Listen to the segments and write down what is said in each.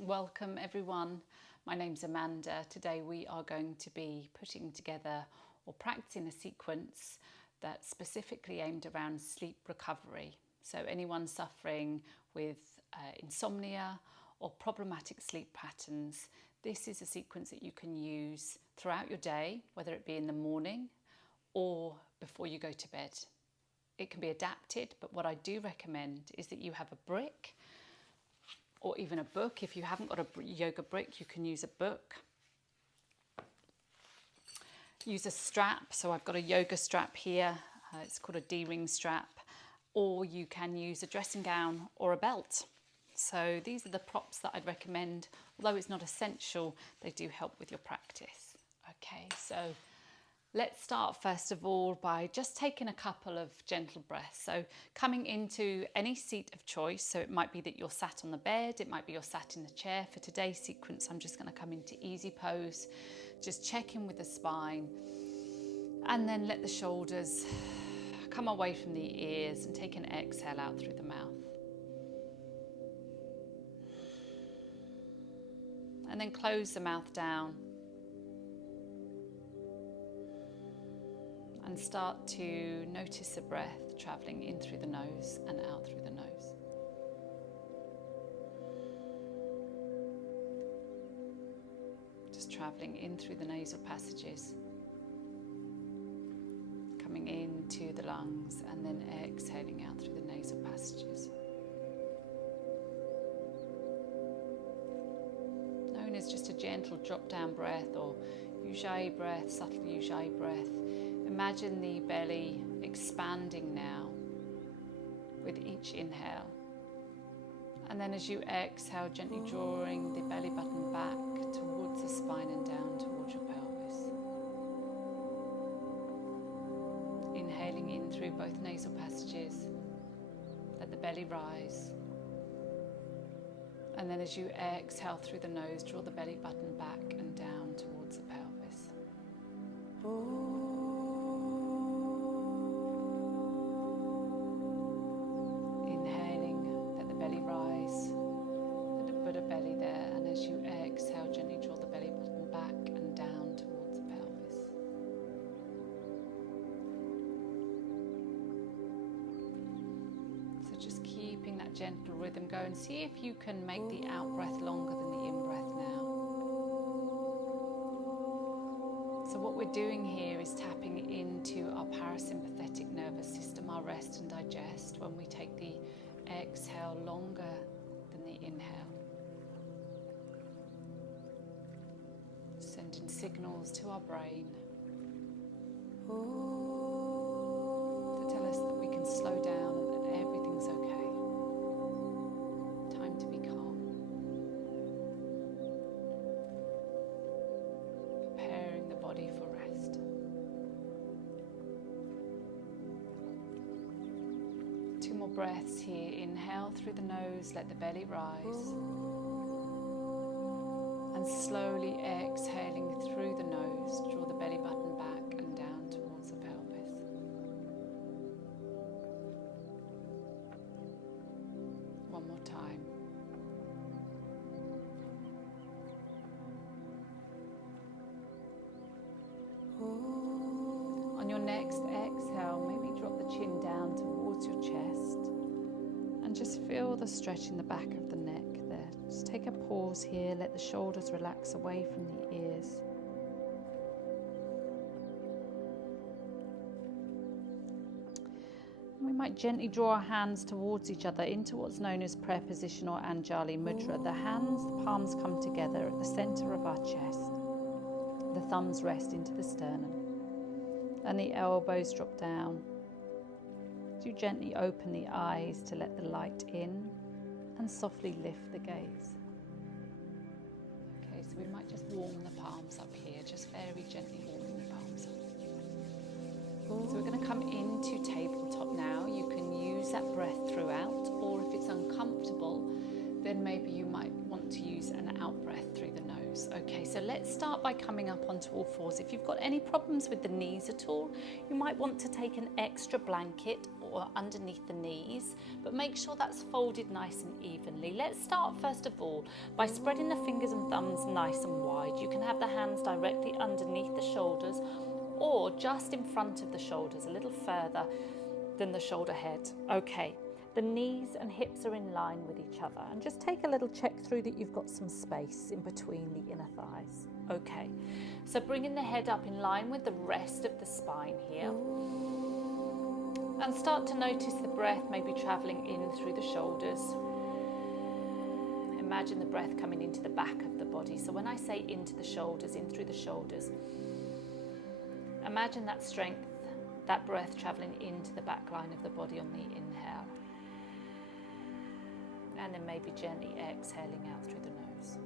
Welcome everyone, my name's Amanda. Today we are going to be putting together or practicing a sequence that's specifically aimed around sleep recovery. So anyone suffering with insomnia or problematic sleep patterns, this is a sequence that you can use throughout your day, whether it be in the morning or before you go to bed. It can be adapted, but what I do recommend is that you have a brick or even a book. If you haven't got a yoga brick, you can use a book. Use a strap. So I've got a yoga strap here. It's called a D-ring strap. Or you can use a dressing gown or a belt. So these are the props that I'd recommend. Although it's not essential, they do help with your practice. Okay, so let's start first of all by just taking a couple of gentle breaths. So coming into any seat of choice. So it might be that you're sat on the bed, it might be you're sat in the chair. For today's sequence, I'm just going to come into easy pose. Just check in with the spine and then let the shoulders come away from the ears and take an exhale out through the mouth. And then close the mouth down. And start to notice the breath travelling in through the nose and out through the nose. Just travelling in through the nasal passages, coming into the lungs and then exhaling out through the nasal passages. Known as just a gentle drop down breath or Ujjayi breath, subtle Ujjayi breath. Imagine the belly expanding now with each inhale. And then as you exhale, gently drawing the belly button back towards the spine and down towards your pelvis. Inhaling in through both nasal passages. Let the belly rise. And then as you exhale through the nose, draw the belly button back and down towards the pelvis. Gentle rhythm go and see if you can make the out breath longer than the in breath now. So what we're doing here is tapping into our parasympathetic nervous system, our rest and digest, when we take the exhale longer than the inhale. Sending signals to our brain to tell us that we can slow down and that everything's okay. Two more breaths here. Inhale through the nose, let the belly rise. And slowly exhaling through the nose, draw the belly button back and down towards the pelvis. One more time. On your next exhale, maybe drop the chin down towards your chest and just feel the stretch in the back of the neck there. Just take a pause here, let the shoulders relax away from the ears. We might gently draw our hands towards each other into what's known as prayer position or Anjali Mudra. The hands, the palms come together at the center of our chest. The thumbs rest into the sternum and the elbows drop down. Do gently open the eyes to let the light in and softly lift the gaze. Okay, so we might just warm the palms up here, just very gently warming the palms up. So we're going to come into tabletop now. You can use that breath throughout, or if it's uncomfortable, then maybe you might want to use an out breath through the nose. Okay, so let's start by coming up onto all fours. If you've got any problems with the knees at all, you might want to take an extra blanket or underneath the knees, but make sure that's folded nice and evenly. Let's start first of all by spreading the fingers and thumbs nice and wide. You can have the hands directly underneath the shoulders or just in front of the shoulders, a little further than the shoulder head. Okay. The knees and hips are in line with each other, and just take a little check through that you've got some space in between the inner thighs. Okay, so bringing the head up in line with the rest of the spine here, and start to notice the breath maybe travelling in through the shoulders. Imagine the breath coming into the back of the body. So when I say into the shoulders, in through the shoulders, imagine that strength, that breath travelling into the back line of the body on the inhale. And then maybe gently exhaling out through the nose.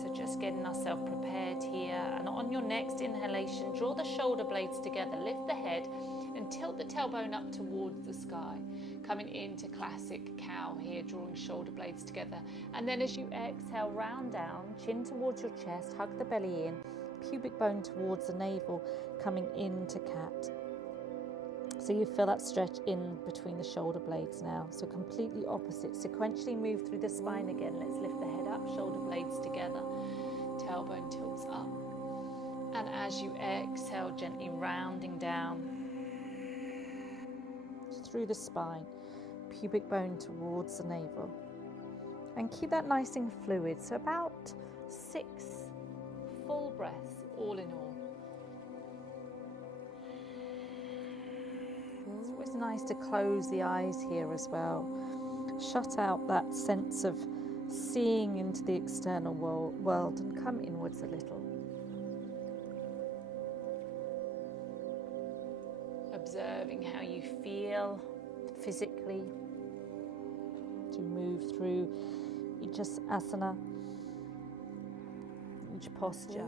So just getting ourselves prepared here. And on your next inhalation, draw the shoulder blades together, lift the head and tilt the tailbone up towards the sky. Coming into classic cow here, drawing shoulder blades together. And then as you exhale, round down, chin towards your chest, hug the belly in, pubic bone towards the navel, coming into cat. So you feel that stretch in between the shoulder blades now. So completely opposite. Sequentially move through the spine again. Let's lift the head up, shoulder blades together. Tailbone tilts up. And as you exhale, gently rounding down through the spine. Pubic bone towards the navel. And keep that nice and fluid. So about 6 full breaths all in all. It's always nice to close the eyes here as well. Shut out that sense of seeing into the external world and come inwards a little. Observing how you feel physically as you move through each asana, each posture.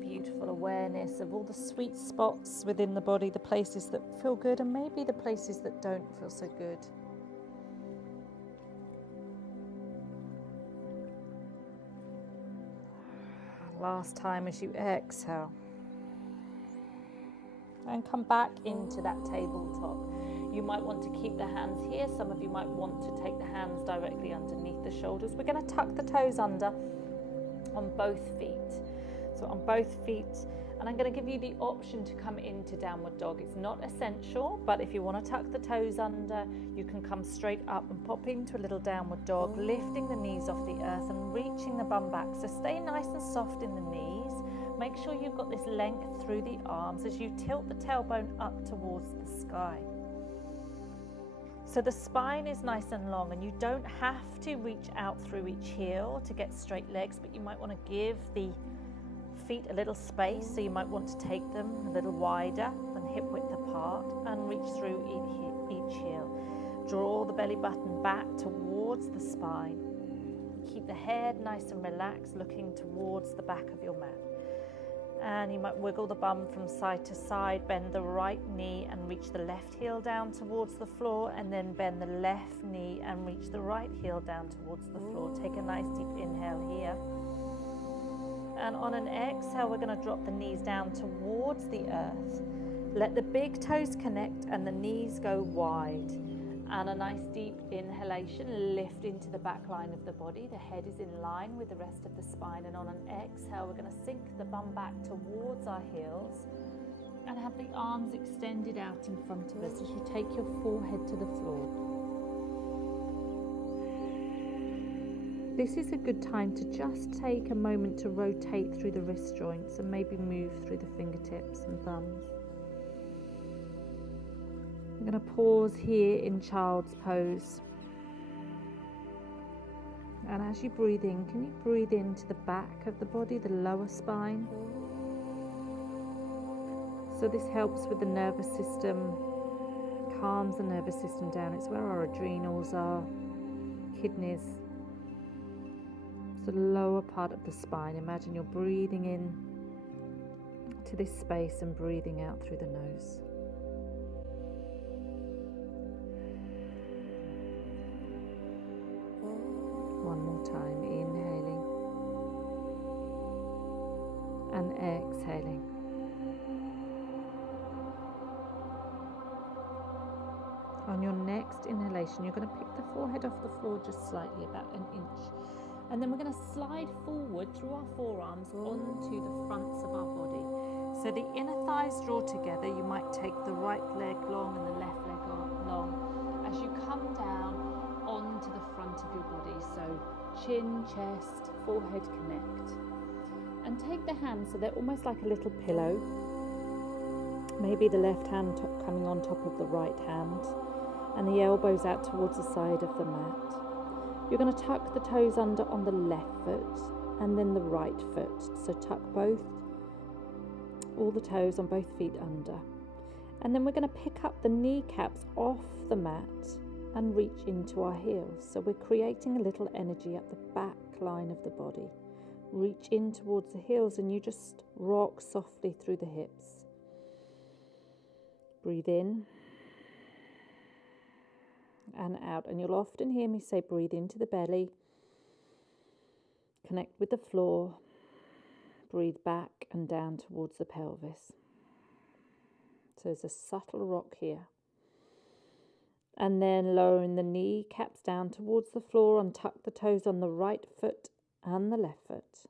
Beautiful awareness of all the sweet spots within the body, the places that feel good and maybe the places that don't feel so good. Last time as you exhale. And come back into that tabletop. You might want to keep the hands here. Some of you might want to take the hands directly underneath the shoulders. We're going to tuck the toes under on both feet. So on both feet, and I'm going to give you the option to come into downward dog. It's not essential, but if you want to tuck the toes under, you can come straight up and pop into a little downward dog, lifting the knees off the earth and reaching the bum back. So stay nice and soft in the knees. Make sure you've got this length through the arms as you tilt the tailbone up towards the sky. So the spine is nice and long, and you don't have to reach out through each heel to get straight legs, but you might want to give the feet a little space, so you might want to take them a little wider than hip width apart and reach through each heel. Draw the belly button back towards the spine. Keep the head nice and relaxed, looking towards the back of your mat. And you might wiggle the bum from side to side, bend the right knee and reach the left heel down towards the floor, and then bend the left knee and reach the right heel down towards the floor. Take a nice deep inhale here. And on an exhale, we're going to drop the knees down towards the earth. Let the big toes connect and the knees go wide. And a nice deep inhalation, lift into the back line of the body. The head is in line with the rest of the spine. And on an exhale, we're going to sink the bum back towards our heels and have the arms extended out in front of us as you take your forehead to the floor. This is a good time to just take a moment to rotate through the wrist joints and maybe move through the fingertips and thumbs. I'm going to pause here in child's pose. And as you breathe in, can you breathe into the back of the body, the lower spine? So this helps with the nervous system, calms the nervous system down. It's where our adrenals are, kidneys. The lower part of the spine. Imagine you're breathing in to this space and breathing out through the nose. more time. Inhaling and exhaling. On your next inhalation, you're going to pick the forehead off the floor just slightly, about an inch. And then we're going to slide forward through our forearms onto the fronts of our body. So the inner thighs draw together. You might take the right leg long and the left leg long as you come down onto the front of your body. So chin, chest, forehead connect. And take the hands so they're almost like a little pillow. Maybe the left hand coming on top of the right hand, and the elbows out towards the side of the mat. You're going to tuck the toes under on the left foot and then the right foot. So tuck all the toes on both feet under. And then we're going to pick up the kneecaps off the mat and reach into our heels. So we're creating a little energy up the back line of the body. Reach in towards the heels and you just rock softly through the hips. Breathe in and out. And you'll often hear me say breathe into the belly, connect with the floor, breathe back and down towards the pelvis. So there's a subtle rock here. And then lowering the kneecaps down towards the floor, untuck the toes on the right foot and the left foot.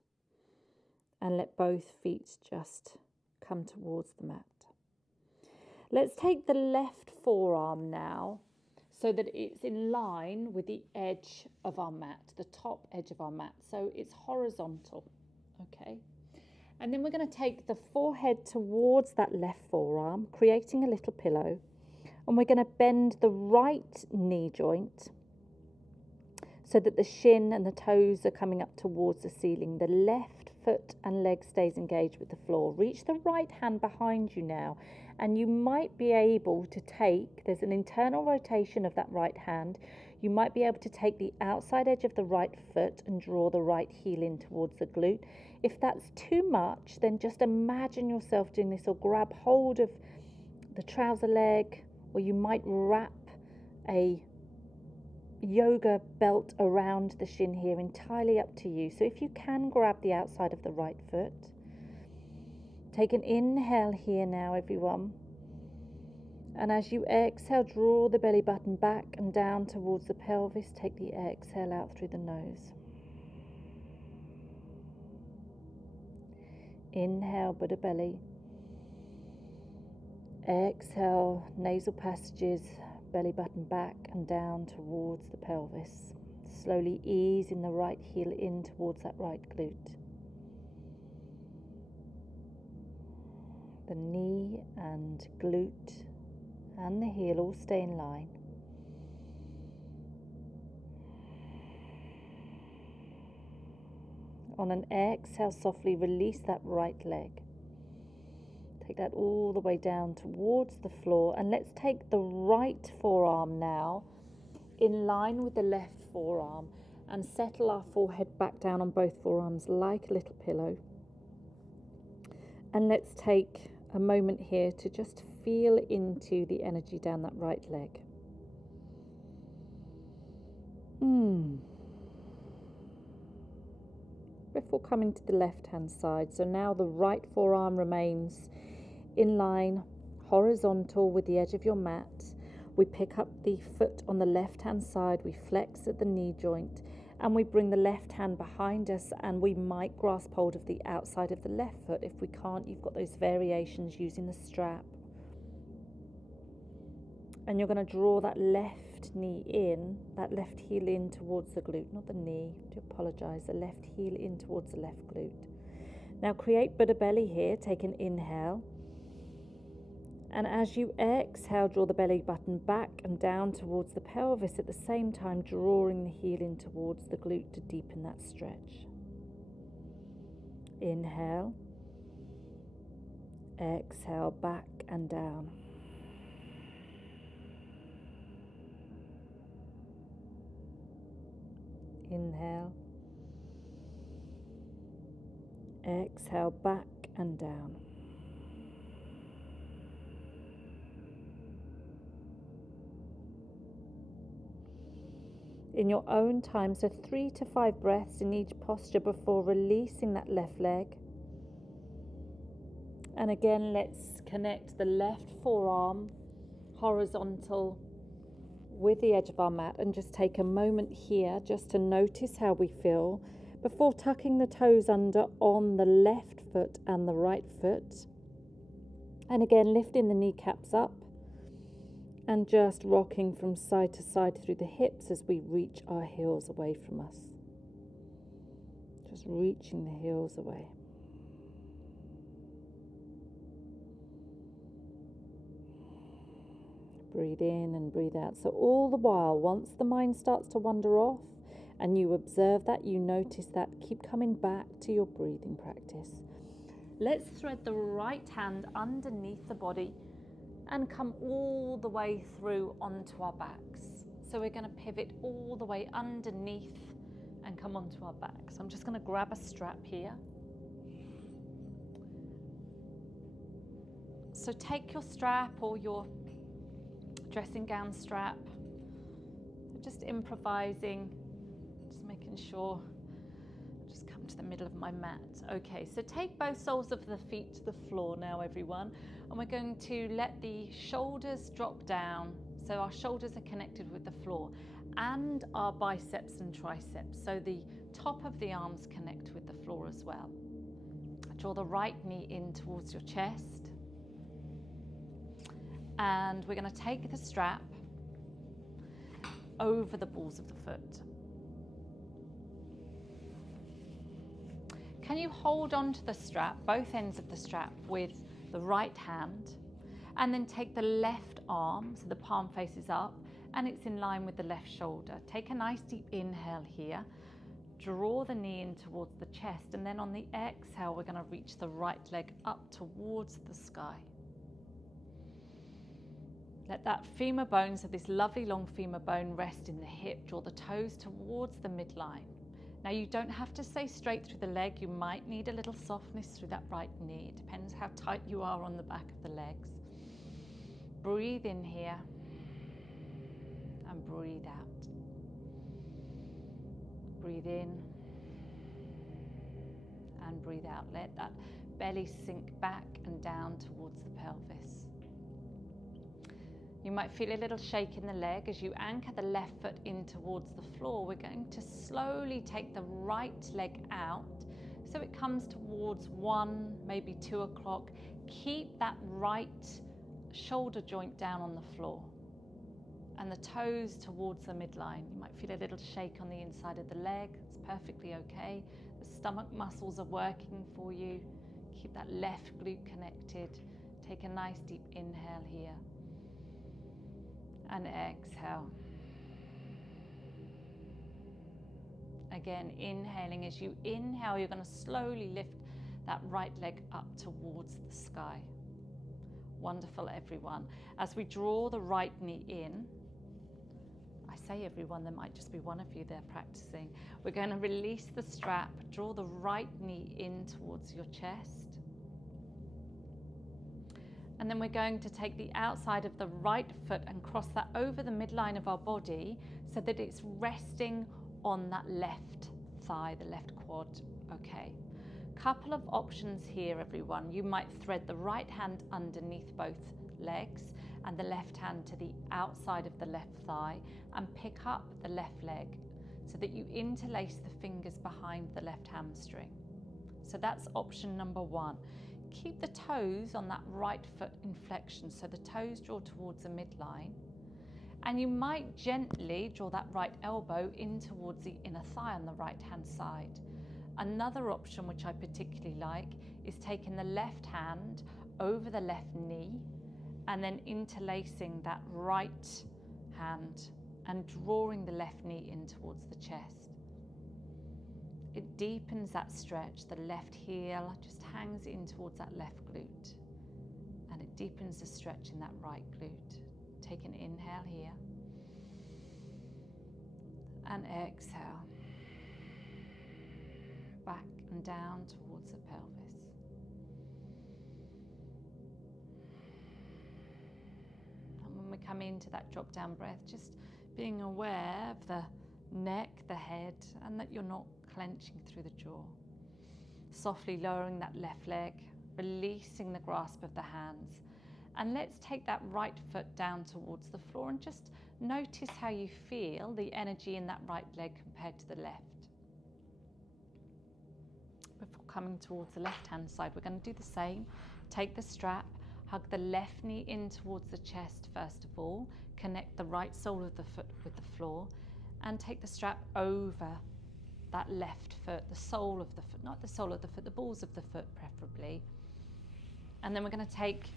And let both feet just come towards the mat. Let's take the left forearm now so that it's in line with the edge of our mat, the top edge of our mat. So it's horizontal, okay? And then we're going to take the forehead towards that left forearm, creating a little pillow. And we're going to bend the right knee joint so that the shin and the toes are coming up towards the ceiling. The left foot and leg stays engaged with the floor. Reach the right hand behind you now, and you might be able to take, there's an internal rotation of that right hand, you might be able to take the outside edge of the right foot and draw the right heel in towards the glute. If that's too much, then just imagine yourself doing this, or grab hold of the trouser leg, or you might wrap a yoga belt around the shin here, entirely up to you. So if you can, grab the outside of the right foot. Take an inhale here now, everyone. And as you exhale, draw the belly button back and down towards the pelvis. Take the exhale out through the nose. Inhale, Buddha belly. Exhale, nasal passages, belly button back and down towards the pelvis. Slowly easing the right heel in towards that right glute. The knee and glute and the heel all stay in line. On an exhale, softly release that right leg. Take that all the way down towards the floor, and let's take the right forearm now in line with the left forearm and settle our forehead back down on both forearms like a little pillow. And let's take a moment here to just feel into the energy down that right leg. Before coming to the left hand side, so now the right forearm remains in line, horizontal with the edge of your mat. We pick up the foot on the left hand side, we flex at the knee joint, and we bring the left hand behind us, and we might grasp hold of the outside of the left foot. If we can't, you've got those variations using the strap. And you're going to draw that left knee in, that left heel in towards the glute, not the knee, I do apologise, the left heel in towards the left glute. Now create Buddha belly here, take an inhale. And as you exhale, draw the belly button back and down towards the pelvis, at the same time drawing the heel in towards the glute to deepen that stretch. Inhale. Exhale, back and down. Inhale. Exhale, back and down. in your own time. So 3 to 5 breaths in each posture before releasing that left leg. And again, let's connect the left forearm horizontal with the edge of our mat, and just take a moment here just to notice how we feel before tucking the toes under on the left foot and the right foot. And again, lifting the kneecaps up and just rocking from side to side through the hips as we reach our heels away from us. Just reaching the heels away. Breathe in and breathe out. So all the while, once the mind starts to wander off and you observe that, you notice that, keep coming back to your breathing practice. Let's thread the right hand underneath the body and come all the way through onto our backs. So we're going to pivot all the way underneath and come onto our backs. I'm just going to grab a strap here. So take your strap or your dressing gown strap, just improvising, just making sure, just come to the middle of my mat. Okay, so take both soles of the feet to the floor now, everyone, and we're going to let the shoulders drop down, so our shoulders are connected with the floor, and our biceps and triceps, so the top of the arms connect with the floor as well. Draw the right knee in towards your chest. And we're going to take the strap over the balls of the foot. Can you hold on to the strap, both ends of the strap, with the right hand, and then take the left arm, so the palm faces up, and it's in line with the left shoulder. Take a nice deep inhale here. Draw the knee in towards the chest, and then on the exhale, we're going to reach the right leg up towards the sky. Let that femur bone, so this lovely long femur bone, rest in the hip. Draw the toes towards the midline. Now you don't have to stay straight through the leg. You might need a little softness through that right knee. It depends how tight you are on the back of the legs. Breathe in here and breathe out. Breathe in and breathe out. Let that belly sink back and down towards the pelvis. You might feel a little shake in the leg as you anchor the left foot in towards the floor. We're going to slowly take the right leg out so it comes towards 1, maybe 2 o'clock. Keep that right shoulder joint down on the floor and the toes towards the midline. You might feel a little shake on the inside of the leg. It's perfectly okay. The stomach muscles are working for you. Keep that left glute connected. Take a nice deep inhale here. And exhale. Again, inhaling. As you inhale, you're going to slowly lift that right leg up towards the sky. Wonderful, everyone. As we draw the right knee in, I say everyone, there might just be one of you there practicing. We're going to release the strap, draw the right knee in towards your chest. And then we're going to take the outside of the right foot and cross that over the midline of our body so that it's resting on that left thigh, the left quad. Okay. Couple of options here, everyone. You might thread the right hand underneath both legs and the left hand to the outside of the left thigh and pick up the left leg so that you interlace the fingers behind the left hamstring. So that's option number 1. Keep the toes on that right foot in flexion, so the toes draw towards the midline. And you might gently draw that right elbow in towards the inner thigh on the right hand side. Another option, which I particularly like, is taking the left hand over the left knee and then interlacing that right hand and drawing the left knee in towards the chest. It deepens that stretch. The left heel just hangs in towards that left glute and it deepens the stretch in that right glute. Take an inhale here and exhale. Back and down towards the pelvis. And when we come into that drop down breath, just being aware of the neck, the head, and that you're not clenching through the jaw. Softly lowering that left leg, releasing the grasp of the hands. And let's take that right foot down towards the floor and just notice how you feel the energy in that right leg compared to the left. Before coming towards the left-hand side, we're going to do the same. Take the strap, hug the left knee in towards the chest first of all, connect the right sole of the foot with the floor, and take the strap over that left foot, the sole of the foot, not the sole of the foot, the balls of the foot preferably. And then we're going to take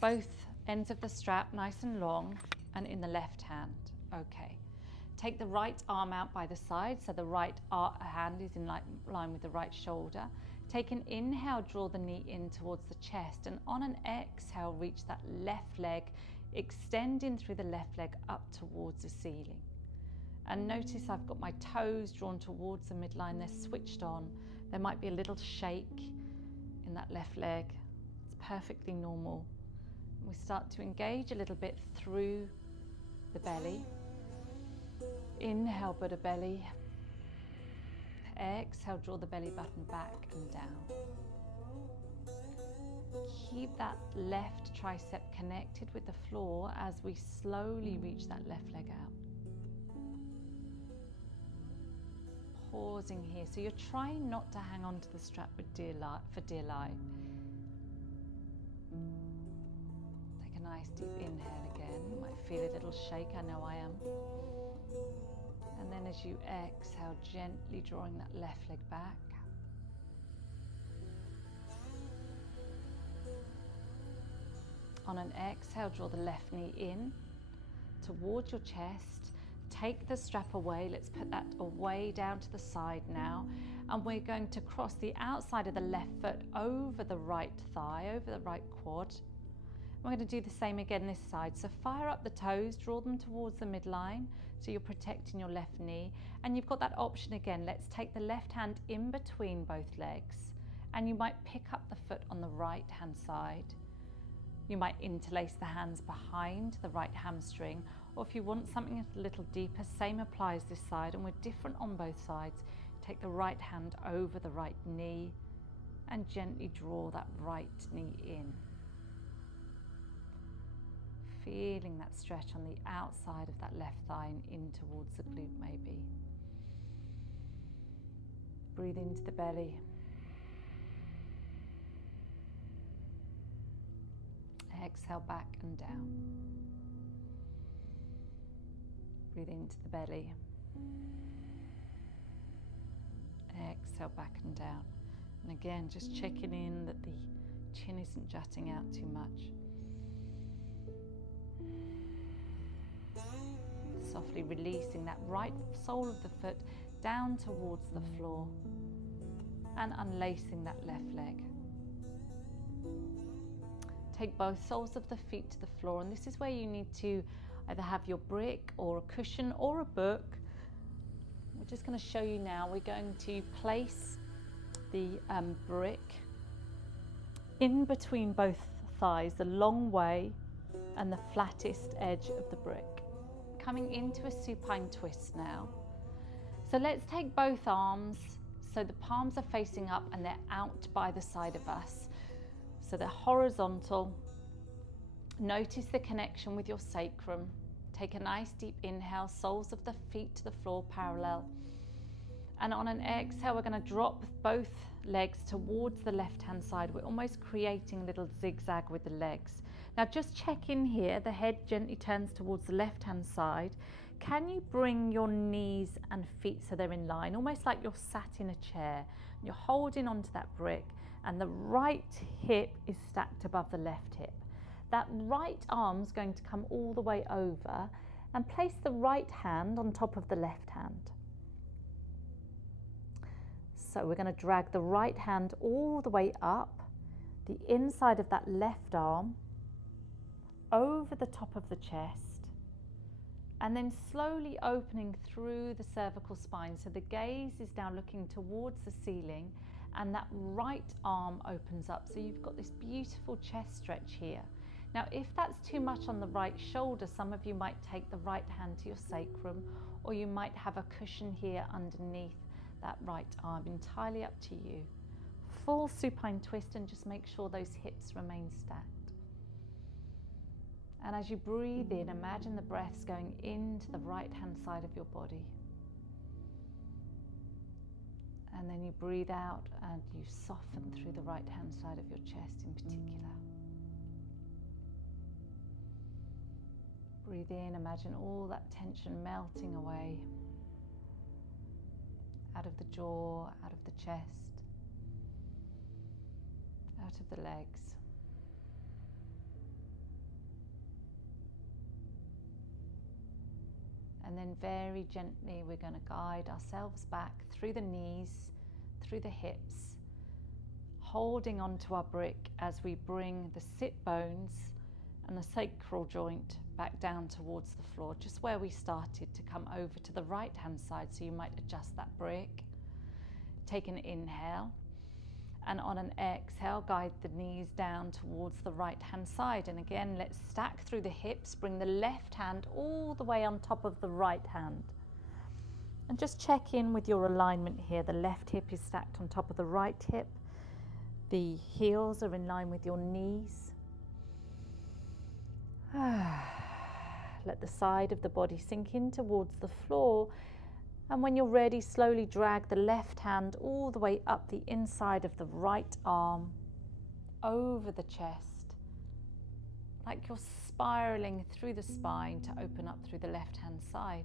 both ends of the strap nice and long and in the left hand. Okay. Take the right arm out by the side, so the right hand is in line with the right shoulder. Take an inhale, draw the knee in towards the chest, and on an exhale, reach that left leg, extending through the left leg up towards the ceiling. And notice I've got my toes drawn towards the midline, they're switched on. There might be a little shake in that left leg. It's perfectly normal. We start to engage a little bit through the belly. Inhale, Buddha belly. Exhale, draw the belly button back and down. Keep that left tricep connected with the floor as we slowly reach that left leg out. Pausing here, so you're trying not to hang on to the strap for dear life. Take a nice deep inhale again. You might feel a little shake, I know I am. And then as you exhale, gently drawing that left leg back. On an exhale, draw the left knee in towards your chest. Take the strap away. Let's put that away down to the side now. And we're going to cross the outside of the left foot over the right thigh, over the right quad. We're going to do the same again this side. So fire up the toes, draw them towards the midline, so you're protecting your left knee. And you've got that option again. Let's take the left hand in between both legs. And you might pick up the foot on the right hand side. You might interlace the hands behind the right hamstring, or if you want something a little deeper, same applies this side, and we're different on both sides. Take the right hand over the right knee and gently draw that right knee in. Feeling that stretch on the outside of that left thigh and in towards the glute maybe. Breathe into the belly. Exhale back and down. Breathe into the belly. Exhale back and down. And again, just checking in that the chin isn't jutting out too much. Softly releasing that right sole of the foot down towards the floor and unlacing that left leg. Take both soles of the feet to the floor, and this is where you need to either have your brick or a cushion or a book. We're just going to show you now. We're going to place the brick in between both thighs, the long way and the flattest edge of the brick. Coming into a supine twist now. So let's take both arms, so the palms are facing up and they're out by the side of us. So they're horizontal. Notice the connection with your sacrum. Take a nice deep inhale, soles of the feet to the floor parallel. And on an exhale, we're going to drop both legs towards the left-hand side. We're almost creating a little zigzag with the legs. Now just check in here, the head gently turns towards the left-hand side. Can you bring your knees and feet so they're in line, almost like you're sat in a chair? You're holding onto that brick and the right hip is stacked above the left hip. That right arm's going to come all the way over and place the right hand on top of the left hand. So we're going to drag the right hand all the way up, the inside of that left arm, over the top of the chest, and then slowly opening through the cervical spine. So the gaze is now looking towards the ceiling and that right arm opens up. So you've got this beautiful chest stretch here. Now, if that's too much on the right shoulder, some of you might take the right hand to your sacrum, or you might have a cushion here underneath that right arm, entirely up to you. Full supine twist, and just make sure those hips remain stacked. And as you breathe in, imagine the breath's going into the right hand side of your body. And then you breathe out and you soften through the right hand side of your chest in particular. Breathe in, imagine all that tension melting away, out of the jaw, out of the chest, out of the legs. And then very gently we're going to guide ourselves back through the knees, through the hips, holding onto our brick as we bring the sit bones and the sacral joint back down towards the floor, just where we started, to come over to the right hand side. So you might adjust that brick. Take an inhale, and on an exhale, guide the knees down towards the right hand side. And again, let's stack through the hips, bring the left hand all the way on top of the right hand. And just check in with your alignment here. The left hip is stacked on top of the right hip. The heels are in line with your knees. Let the side of the body sink in towards the floor, and when you're ready, slowly drag the left hand all the way up the inside of the right arm, over the chest, like you're spiraling through the spine to open up through the left hand side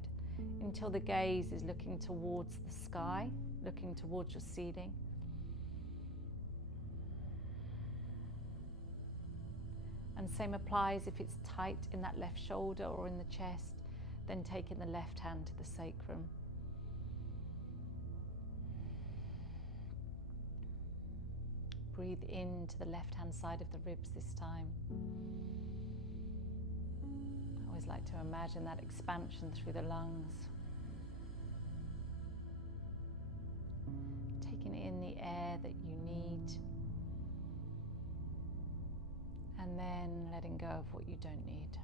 until the gaze is looking towards the sky, looking towards your ceiling. And same applies if it's tight in that left shoulder or in the chest, then taking the left hand to the sacrum. Breathe into the left hand side of the ribs this time. I always like to imagine that expansion through the lungs. Taking in the air that you need, and then letting go of what you don't need.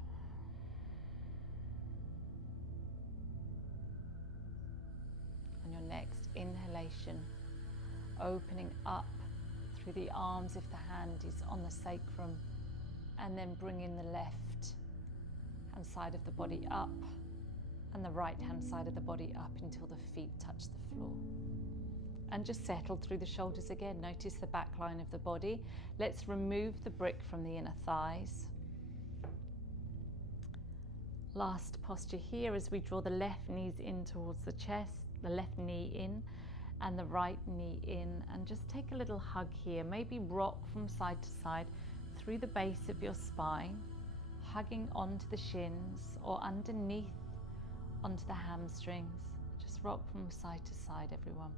On your next inhalation, opening up through the arms if the hand is on the sacrum, and then bringing the left hand side of the body up and the right hand side of the body up until the feet touch the floor. And just settle through the shoulders again. Notice the back line of the body. Let's remove the brick from the inner thighs. Last posture here as we draw the left knees in towards the chest, the left knee in and the right knee in, and just take a little hug here. Maybe rock from side to side through the base of your spine, hugging onto the shins or underneath onto the hamstrings. Just rock from side to side, everyone.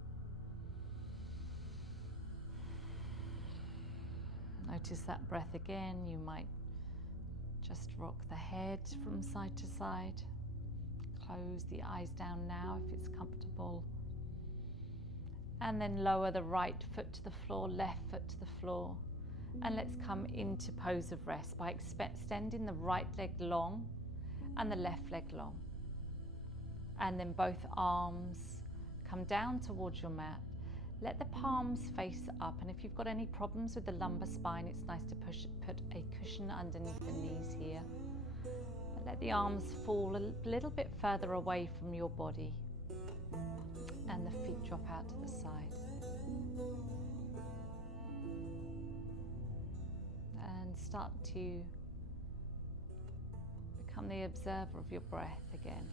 Notice that breath again. You might just rock the head from side to side. Close the eyes down now if it's comfortable. And then lower the right foot to the floor, left foot to the floor. And let's come into pose of rest by extending the right leg long and the left leg long. And then both arms come down towards your mat. Let the palms face up, and if you've got any problems with the lumbar spine, it's nice to put a cushion underneath the knees here. But let the arms fall a little bit further away from your body, and the feet drop out to the side. And start to become the observer of your breath again.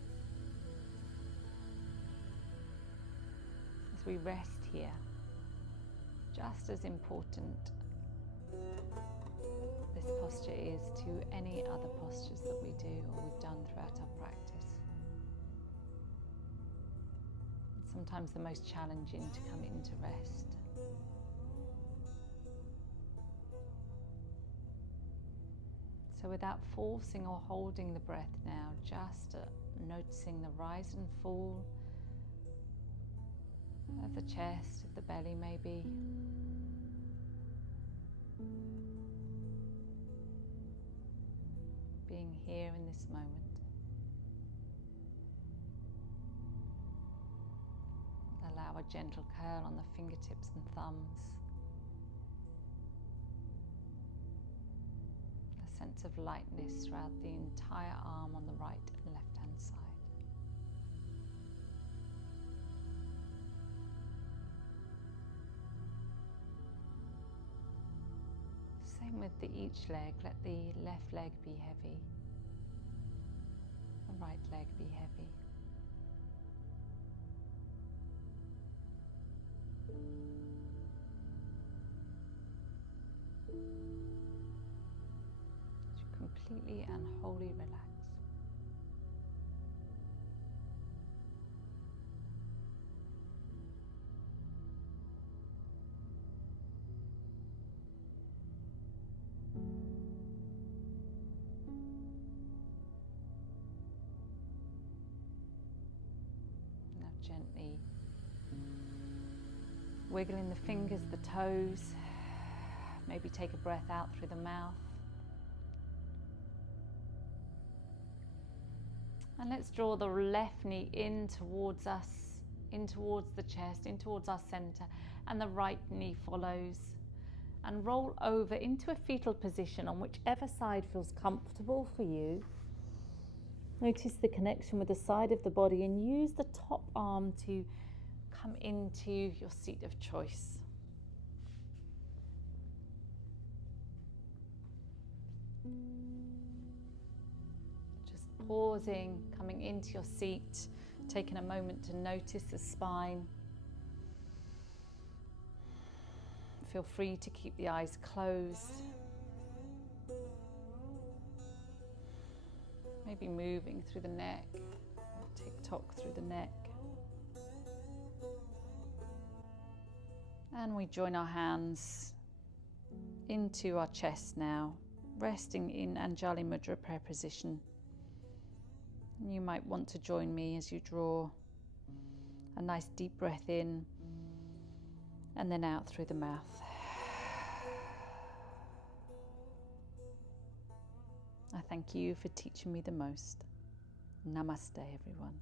As we rest here, just as important this posture is to any other postures that we do or we've done throughout our practice. It's sometimes the most challenging to come into rest. So without forcing or holding the breath now, just noticing the rise and fall of the chest, of the belly maybe. being here in this moment. Allow a gentle curl on the fingertips and thumbs. A sense of lightness throughout the entire arm on the right and left hand side. Same with each leg. Let the left leg be heavy, the right leg be heavy. As you completely and wholly relax. Now gently wiggling the fingers, the toes. Maybe take a breath out through the mouth. And let's draw the left knee in towards us, in towards the chest, in towards our center, and the right knee follows. And roll over into a fetal position on whichever side feels comfortable for you. Notice the connection with the side of the body and use the top arm to come into your seat of choice. Just pausing, coming into your seat, taking a moment to notice the spine. Feel free to keep the eyes closed. Maybe moving through the neck, tick-tock through the neck. And we join our hands into our chest now, resting in Anjali Mudra prayer position. You might want to join me as you draw a nice deep breath in and then out through the mouth. I thank you for teaching me the most. Namaste, everyone.